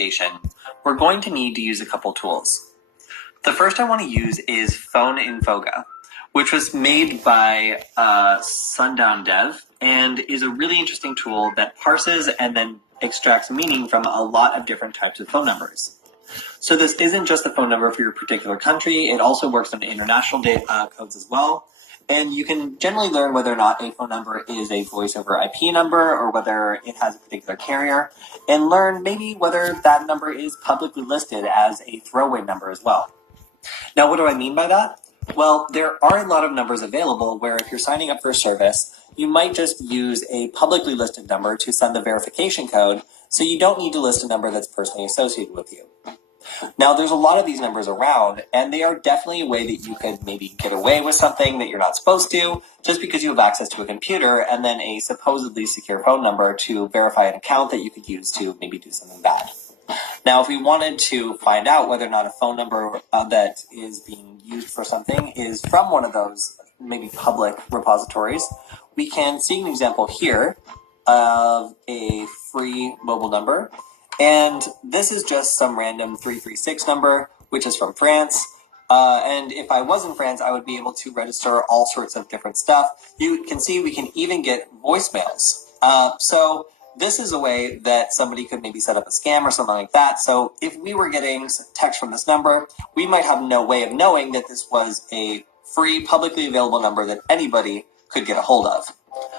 investigation, we're going to need to use a couple tools. The first I want to use is Phone Infoga, which was made by Sundown Dev and is a really interesting tool that parses and then extracts meaning from a lot of different types of phone numbers. So this isn't just the phone number for your particular country, it also works on international codes as well. And you can generally learn whether or not a phone number is a voice over IP number or whether it has a particular carrier, and learn maybe whether that number is publicly listed as a throwaway number as well. Now, what do I mean by that? Well, there are a lot of numbers available where if you're signing up for a service, you might just use a publicly listed number to send the verification code, so you don't need to list a number that's personally associated with you. Now, there's a lot of these numbers around, and they are definitely a way that you could maybe get away with something that you're not supposed to, just because you have access to a computer and then a supposedly secure phone number to verify an account that you could use to maybe do something bad. Now, if we wanted to find out whether or not a phone number that is being used for something is from one of those maybe public repositories, we can see an example here of a free mobile number. And this is just some random 336 number, which is from France. And if I was in France, I would be able to register all sorts of different stuff. You can see we can even get voicemails. So this is a way that somebody could maybe set up a scam or something like that. So if we were getting text from this number, we might have no way of knowing that this was a free, publicly available number that anybody could get a hold of.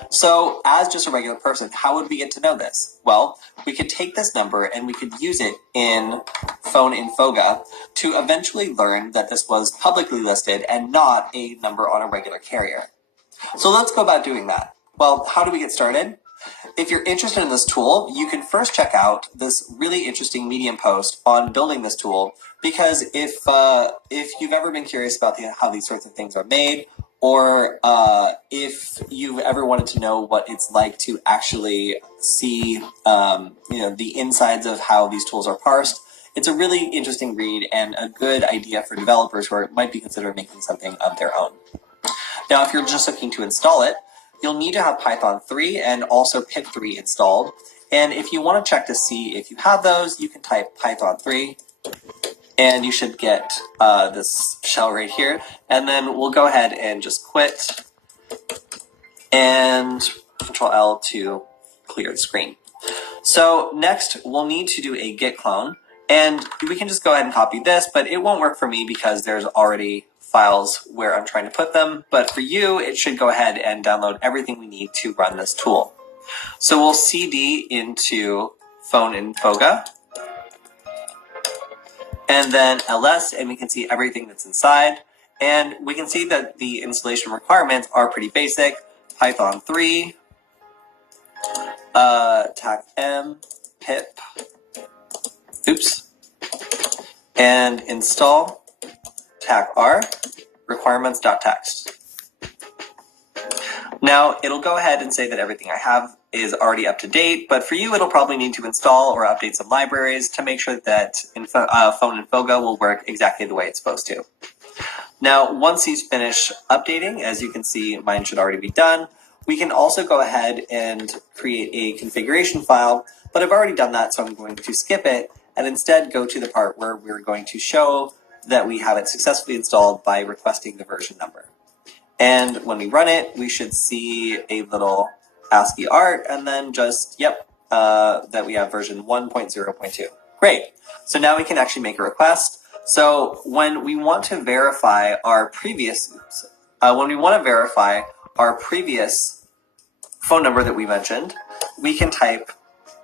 So as just a regular person, how would we get to know this? Well, we could take this number and we could use it in Phone Infoga to eventually learn that this was publicly listed and not a number on a regular carrier. So let's go about doing that. Well, how do we get started? If you're interested in this tool, you can first check out this really interesting Medium post on building this tool, because if you've ever been curious about how these sorts of things are made, or if you've ever wanted to know what it's like to actually see the insides of how these tools are parsed, it's a really interesting read and a good idea for developers who might be considering making something of their own. Now, if you're just looking to install it, you'll need to have Python 3 and also pip3 installed. And if you want to check to see if you have those, you can type Python 3. And you should get this shell right here. And then we'll go ahead and just quit and Control L to clear the screen. So next we'll need to do a git clone, and we can just go ahead and copy this, but it won't work for me because there's already files where I'm trying to put them. But for you, it should go ahead and download everything we need to run this tool. So we'll cd into Phone Infoga, and then ls, and we can see everything that's inside. And we can see that the installation requirements are pretty basic. Python 3, tac-m, pip, and install tac-r, requirements.txt. Now, it'll go ahead and say that everything I have is already up to date, but for you, it'll probably need to install or update some libraries to make sure that Phone Infoga will work exactly the way it's supposed to. Now, once these finish updating, as you can see, mine should already be done, we can also go ahead and create a configuration file, but I've already done that, so I'm going to skip it and instead go to the part where we're going to show that we have it successfully installed by requesting the version number. And when we run it, we should see a little ASCII art, and then just, that we have version 1.0.2. Great. So now we can actually make a request. So when we want to verify our previous, phone number that we mentioned, we can type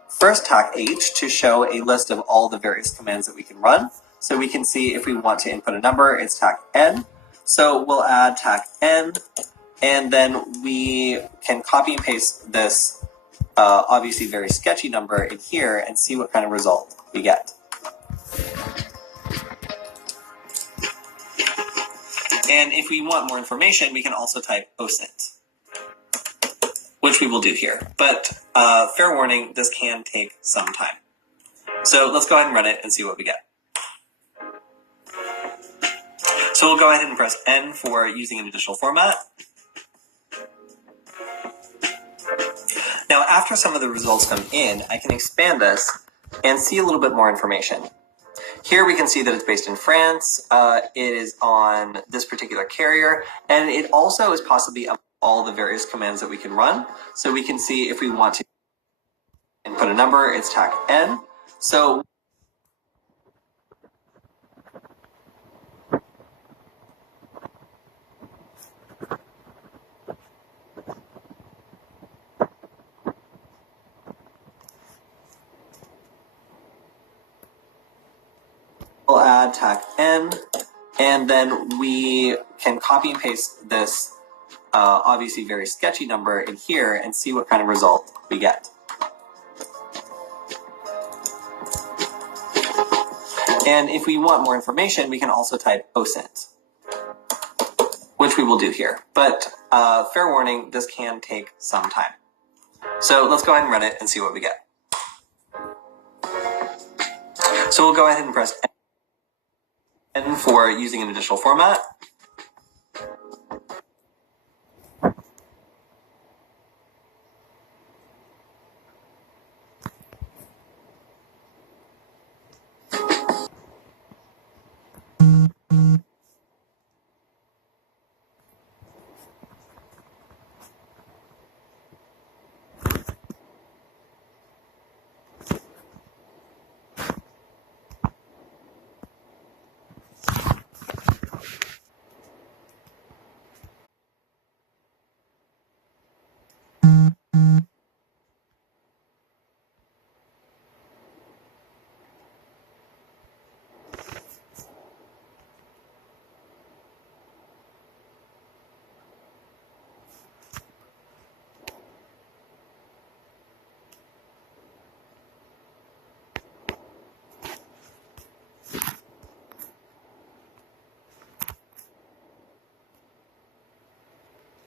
first tac-h to show a list of all the various commands that we can run. So we can see if we want to input a number, it's tac-n. So we'll add tac-n, and then we can copy and paste this obviously very sketchy number in here and see what kind of result we get. And if we want more information, we can also type OSINT, which we will do here. But fair warning, this can take some time. So let's go ahead and run it and see what we get. So we'll go ahead and press N for using an additional format. Now, after some of the results come in, I can expand this and see a little bit more information. Here we can see that it's based in France, it is on this particular carrier, and it also is possibly all the various commands that we can run. So we can see if we want to input a number, it's TAC N. So we'll add TAC N, and then we can copy and paste this obviously very sketchy number in here and see what kind of result we get. And if we want more information, we can also type OSINT, which we will do here. But fair warning, this can take some time. So let's go ahead and run it and see what we get. So we'll go ahead and press N for using an additional format.